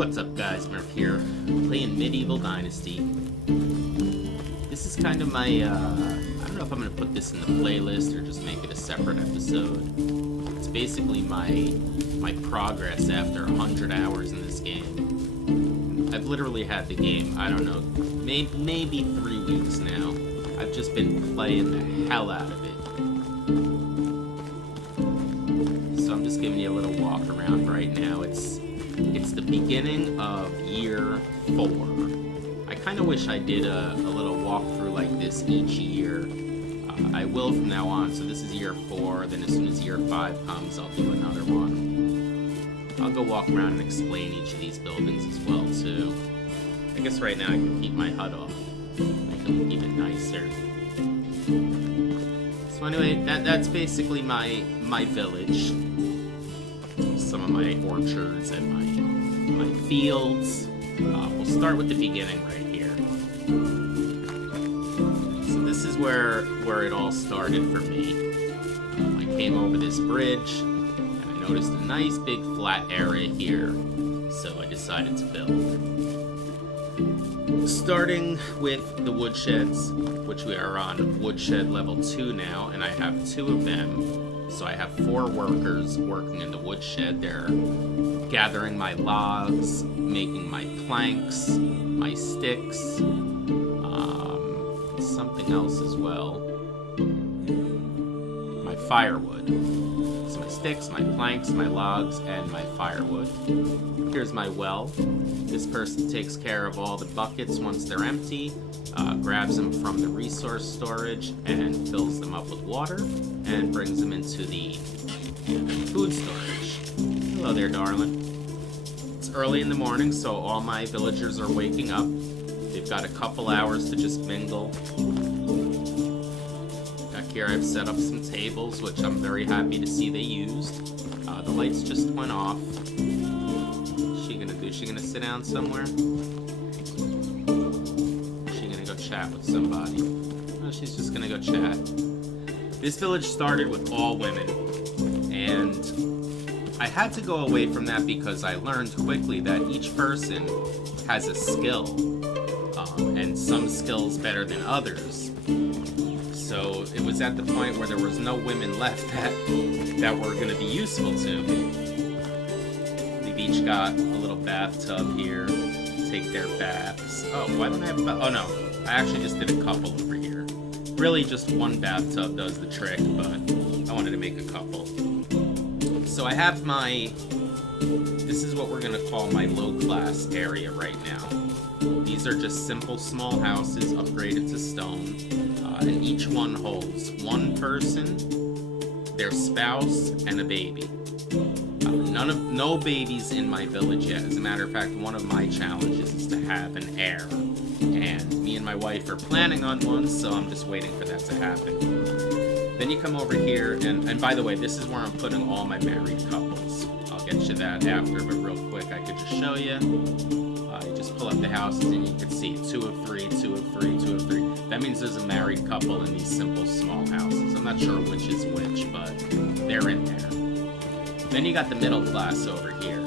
What's up guys, Murph here, playing Medieval Dynasty. This is kind of my, I don't know if I'm going to put this in the playlist or just make it a separate episode. It's basically my progress after 100 hours in this game. I've literally had the game, I don't know, maybe 3 weeks now. I've just been playing the hell out of it. So I'm just giving you a little walk around right now. It's the beginning of year 4. I kind of wish I did a little walkthrough like this each year. I will from now on. So this is year 4. Then as soon as year 5 comes, I'll do another one. I'll go walk around and explain each of these buildings as well too. I guess right now I can keep my HUD off. Make it look even nicer. So anyway, that's basically my village. Some of my orchards and my fields. We'll start with the beginning right here. So this is where it all started for me. I came over this bridge and I noticed a nice big flat area here, so I decided to build. Starting with the woodsheds, which we are on woodshed level 2 now, and I have 2 of them. So I have 4 workers working in the woodshed. They're gathering my logs, making my planks, my sticks, something else as well. My firewood. So my sticks, my planks, my logs, and my firewood. Here's my well. This person takes care of all the buckets once they're empty, grabs them from the resource storage and fills them up with water, and brings them into the food storage. Hello there, darling. It's early in the morning, so all my villagers are waking up. They've got a couple hours to just mingle. Back here I've set up some tables, which I'm very happy to see they used. The lights just went off. What's she gonna do? Is she gonna sit down somewhere? Is she gonna go chat with somebody? No, she's just gonna go chat. This village started with all women, and I had to go away from that because I learned quickly that each person has a skill, and some skills better than others. So it was at the point where there was no women left that were going to be useful to me. They've each got a little bathtub here, take their baths. Oh, why don't I have a bath? Oh no, I actually just did a couple over here. Really just one bathtub does the trick, but I wanted to make a couple. So I have this is what we're going to call my low-class area right now. These are just simple small houses upgraded to stone, and each one holds one person, their spouse, and a baby. No babies in my village yet. As a matter of fact, one of my challenges is to have an heir. And me and my wife are planning on one, so I'm just waiting for that to happen. Then you come over here, and by the way, this is where I'm putting all my married couples. I'll get you that after, but real quick, I could just show you. You just pull up the houses and you can see 2 of 3, 2 of 3, 2 of 3. That means there's a married couple in these simple small houses. I'm not sure which is which, but they're in there. Then you got the middle class over here.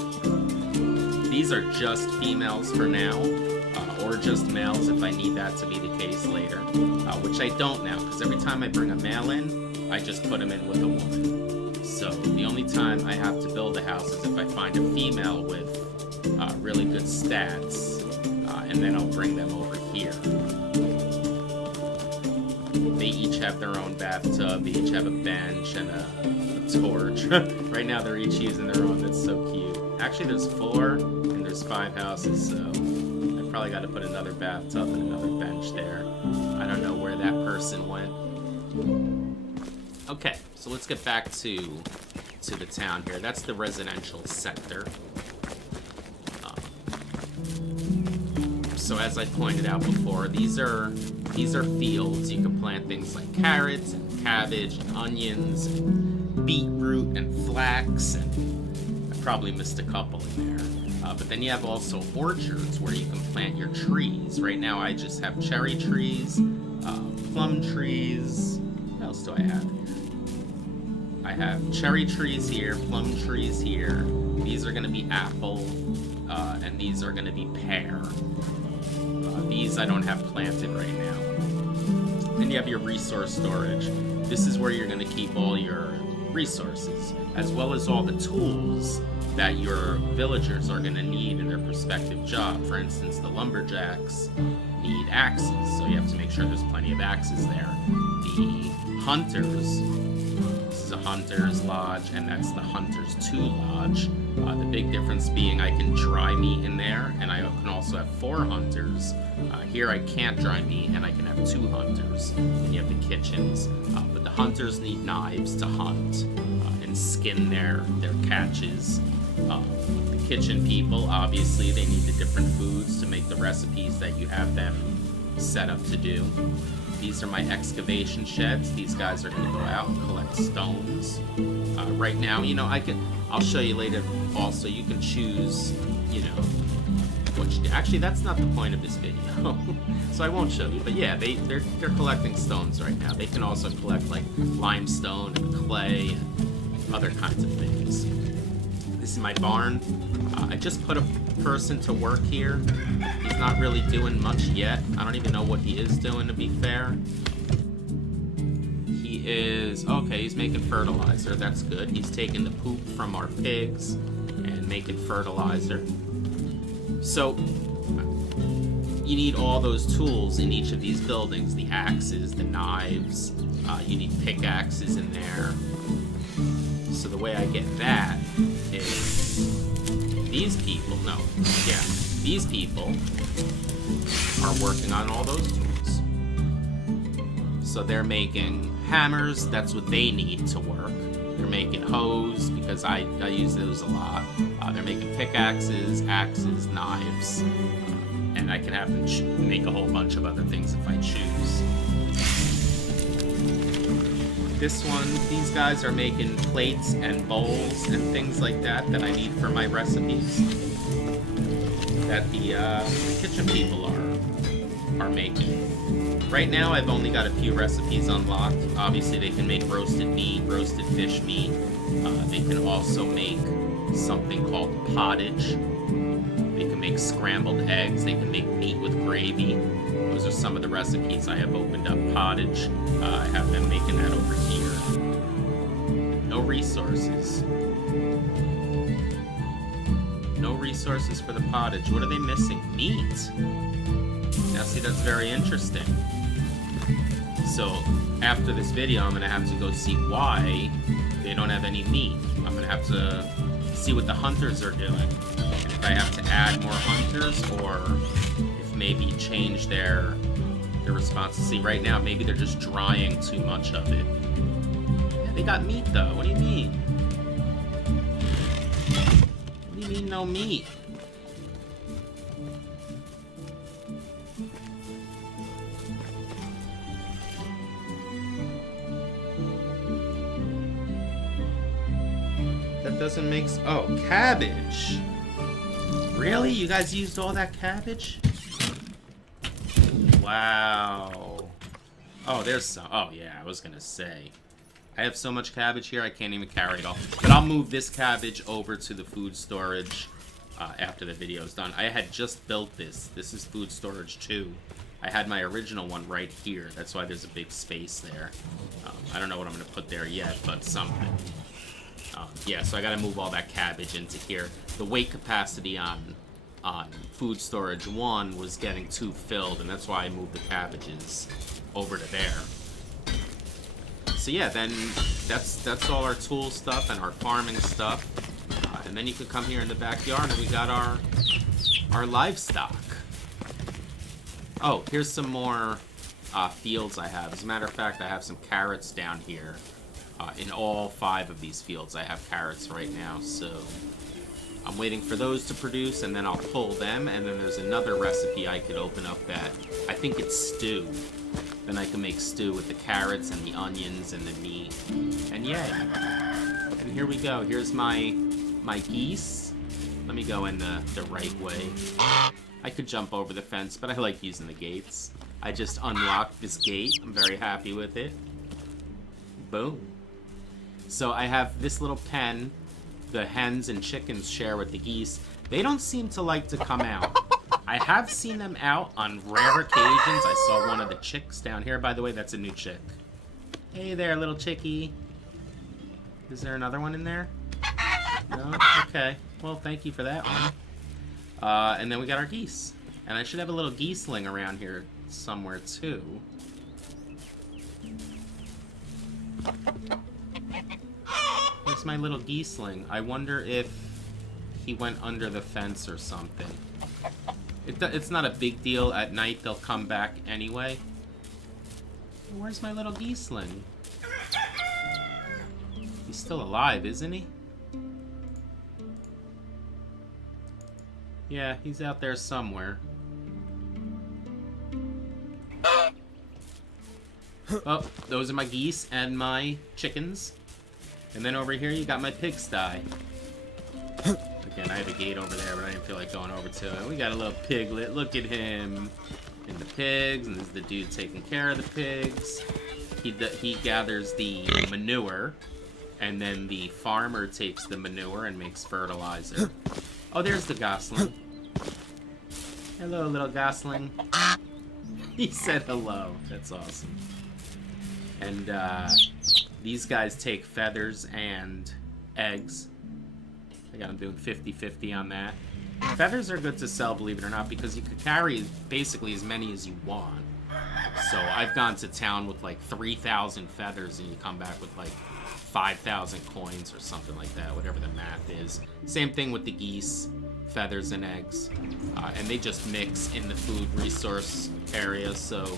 These are just females for now. Or just males if I need that to be the case later, which I don't now, because every time I bring a male in, I just put him in with a woman. So the only time I have to build a house is if I find a female with really good stats, and then I'll bring them over here. They each have their own bathtub, they each have a bench and a torch. Right now they're each using their own. That's so cute. Actually there's 4 and there's 5 houses, so probably got to put another bathtub and another bench there. I don't know where that person went. Okay, so let's get back to the town here. That's the residential sector. So as I pointed out before, these are fields. You can plant things like carrots and cabbage and onions and beetroot and flax, and I probably missed a couple in there. But then you have also orchards where you can plant your trees. Right now I just have cherry trees, plum trees. What else do I have here? I have cherry trees here, plum trees here. These are going to be apple. and these are going to be pear. These I don't have planted right now. Then you have your resource storage. This is where you're going to keep all your resources, as well as all the tools that your villagers are going to need in their respective job. For instance, the lumberjacks need axes, so you have to make sure there's plenty of axes there. The hunters, this is a hunter's lodge, and that's the hunter's 2 lodge. The big difference being I can dry meat in there, and I can also have 4 hunters. Here I can't dry meat, and I can have 2 hunters. And you have the kitchens, but the hunters need knives to hunt and skin their catches. The kitchen people, obviously, they need the different foods to make the recipes that you have them set up to do. These are my excavation sheds. These guys are going to go out and collect stones. Right now, you know, I'll show you later also, you can choose, you know, what you do. Actually, that's not the point of this video, so I won't show you. But yeah, they're collecting stones right now. They can also collect, like, limestone and clay and other kinds of things. This is my barn. I just put a person to work here. He's not really doing much yet. I don't even know what he is doing, to be fair. He is... okay, he's making fertilizer. That's good. He's taking the poop from our pigs and making fertilizer. So, you need all those tools in each of these buildings. The axes, the knives. You need pickaxes in there. So the way I get that is these people, these people are working on all those tools. So they're making hammers, that's what they need to work. They're making hoes, because I use those a lot. They're making pickaxes, axes, knives, and I can have them make a whole bunch of other things if I choose. This one, these guys are making plates and bowls and things like that I need for my recipes that the kitchen people are making. Right now, I've only got a few recipes unlocked. Obviously, they can make roasted meat, roasted fish meat. They can also make something called pottage. They can make scrambled eggs. They can make meat with gravy. Those are some of the recipes I have opened up. Pottage, I have them making that over here. No resources. No resources for the pottage. What are they missing? Meat. Now see, that's very interesting. So, after this video, I'm going to have to go see why they don't have any meat. I'm going to have to see what the hunters are doing. And if I have to add more hunters, or if maybe change their response. See, right now, maybe they're just drying too much of it. Yeah, they got meat, though. What do you mean? What do you mean, no meat? That doesn't make sense. Oh, cabbage. Really? You guys used all that cabbage? Wow. Oh, there's some. Oh, yeah, I was gonna say. I have so much cabbage here, I can't even carry it all. But I'll move this cabbage over to the food storage after the video's done. I had just built this. This is food storage 2. I had my original one right here. That's why there's a big space there. I don't know what I'm gonna put there yet, but something. Yeah, so I gotta move all that cabbage into here. The weight capacity on food storage 1 was getting too filled, and that's why I moved the cabbages over to there. So yeah, then that's all our tool stuff and our farming stuff. And then you could come here in the backyard and we got our livestock. Oh, here's some more fields I have. As a matter of fact, I have some carrots down here. In all 5 of these fields, I have carrots right now, so I'm waiting for those to produce, and then I'll pull them, and then there's another recipe I could open up that, I think it's stew. Then I can make stew with the carrots and the onions and the meat, and yay. And here we go. Here's my geese. Let me go in the right way. I could jump over the fence, but I like using the gates. I just unlocked this gate. I'm very happy with it. Boom. So I have this little pen the hens and chickens share with the geese, They don't seem to like to come out. I have seen them out on rare occasions. I saw one of the chicks down here. By the way, that's a new chick. Hey there, little chickie. Is there another one in there? No? Okay. Well, thank you for that one. And then we got our geese. And I should have a little geeseling around here somewhere, too. Where's my little geeseling? I wonder if he went under the fence or something. It's not a big deal. At night, they'll come back anyway. Where's my little geeseling? He's still alive, isn't he? Yeah, he's out there somewhere. Oh, those are my geese and my chickens. And then over here you got my pigsty. Again, I have a gate over there, but I didn't feel like going over to it. We got a little piglet. Look at him. And the pigs, and this is the dude taking care of the pigs. He gathers the manure, and then the farmer takes the manure and makes fertilizer. Oh, there's the gosling. Hello, little gosling. He said hello. That's awesome. And these guys take feathers and eggs. I got them doing 50-50 on that. Feathers are good to sell, believe it or not, because you could carry basically as many as you want. So I've gone to town with like 3,000 feathers, and you come back with like 5,000 coins or something like that, whatever the math is. Same thing with the geese, feathers and eggs. And they just mix in the food resource area, so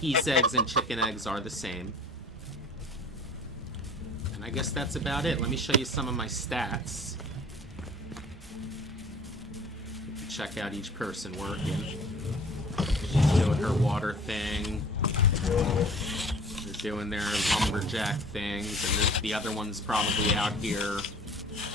geese eggs and chicken eggs are the same. And I guess that's about it. Let me show you some of my stats. Check out each person working. She's doing her water thing. They're doing their lumberjack things, and the other one's probably out here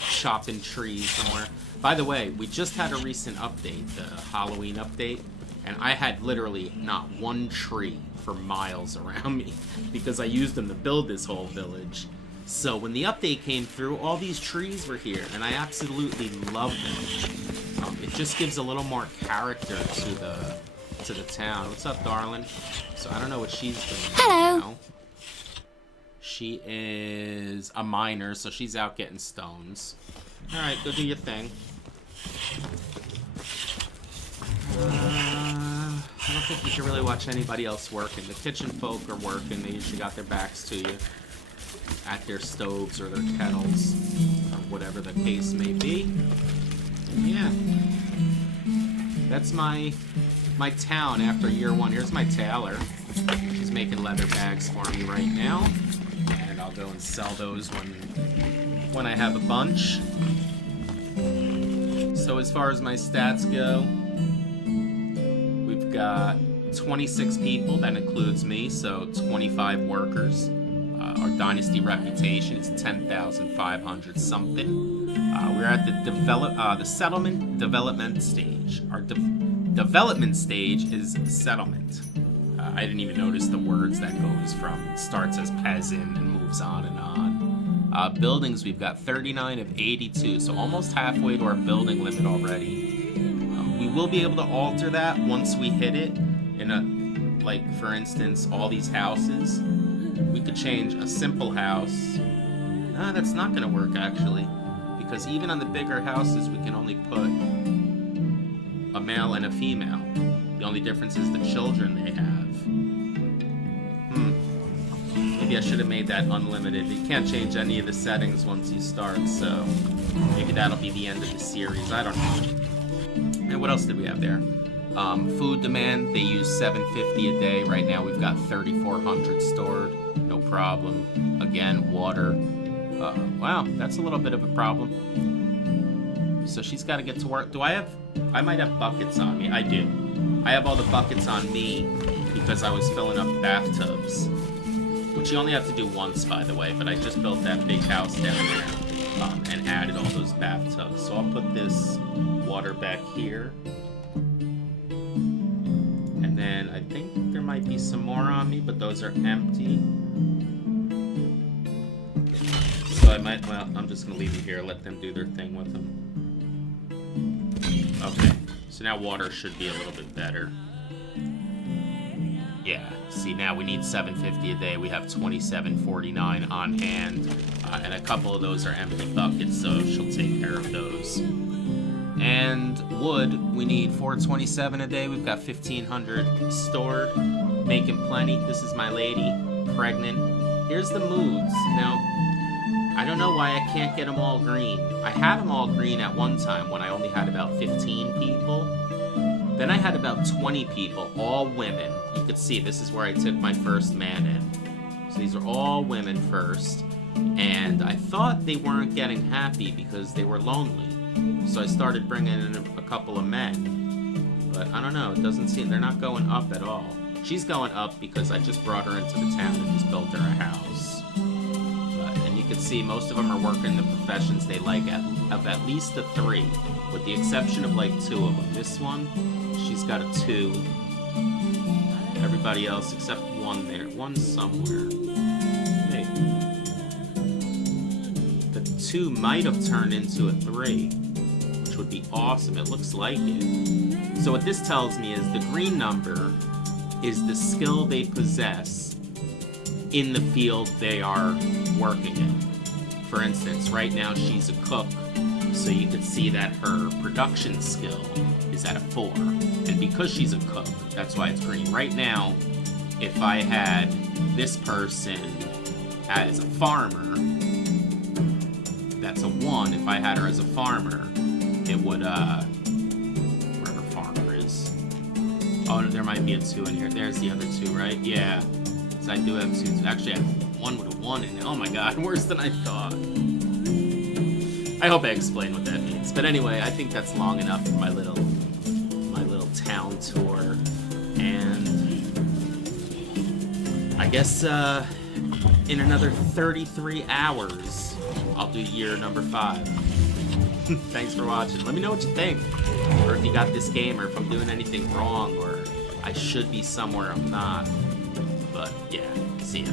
chopping trees somewhere. By the way, we just had a recent update, the Halloween update, and I had literally not one tree for miles around me because I used them to build this whole village. So when the update came through, all these trees were here, and I absolutely love them. It just gives a little more character to the town. What's up, darling? So I don't know what she's doing. Hello. Now. She is a miner, so she's out getting stones. All right, go do your thing. I don't think you can really watch anybody else working. The kitchen folk are working. They usually got their backs to you at their stoves or their kettles, or whatever the case may be. And yeah, that's my town after year one. Here's my tailor. She's making leather bags for me right now, and I'll go and sell those when I have a bunch. So as far as my stats go, we've got 26 people. That includes me, so 25 workers. Our Dynasty reputation is 10,500 something. We're at the settlement development stage. Our development stage is settlement. I didn't even notice the words that goes from. It starts as peasant and moves on and on. Buildings, we've got 39 of 82, so almost halfway to our building limit already. We will be able to alter that once we hit it. Like for instance, all these houses. We could change a simple house. That's not going to work, actually. Because even on the bigger houses, we can only put a male and a female. The only difference is the children they have. Maybe I should have made that unlimited. You can't change any of the settings once you start, so maybe that'll be the end of the series. I don't know. And what else did we have there? Food demand, they use 750 a day. Right now we've got 3,400 stored. No problem. Again, water. Wow, that's a little bit of a problem. So she's got to get to work. I might have buckets on me. I do. I have all the buckets on me because I was filling up bathtubs. Which you only have to do once, by the way, but I just built that big house down there and added all those bathtubs. So I'll put this water back here. And then I think there might be some more on me, but those are empty. So I might, well, I'm just going to leave them here, let them do their thing with them. Okay, so now water should be a little bit better. Yeah, see, now we need 750 a day. We have 2749 on hand, and a couple of those are empty buckets, so she'll take care of those. And wood, we need 427 a day. We've got 1,500 stored, making plenty. This is my lady, pregnant. Here's the moods. Now, I don't know why I can't get them all green. I had them all green at one time when I only had about 15 people. Then I had about 20 people, all women. You could see this is where I took my first man in. So these are all women first. And I thought they weren't getting happy because they were lonely. So I started bringing in a couple of men. But I don't know, it doesn't seem, they're not going up at all. She's going up because I just brought her into the town and just built her a house. And you can see most of them are working the professions they like of at least a 3, with the exception of like 2 of them. This one, she's got a 2. Everybody else except one there. One's somewhere. Hey. The 2 might have turned into a 3, which would be awesome. It looks like it. So what this tells me is the green number is the skill they possess in the field they are working in. For instance, right now she's a cook, so you could see that her production skill is at a 4. And because she's a cook, that's why it's green. Right now, if I had this person as a farmer, that's a 1. If I had her as a farmer, it would, wherever farmer is. Oh, there might be a 2 in here. There's the other 2, right? Yeah. So I do have 2. Actually, I have 1 with a 1 in it. Oh my god, worse than I thought. I hope I explained what that means. But anyway, I think that's long enough for my little town tour. And I guess in another 33 hours, I'll do year number 5. Thanks for watching. Let me know what you think. Or if you got this game, or if I'm doing anything wrong, or I should be somewhere I'm not. But yeah, see ya.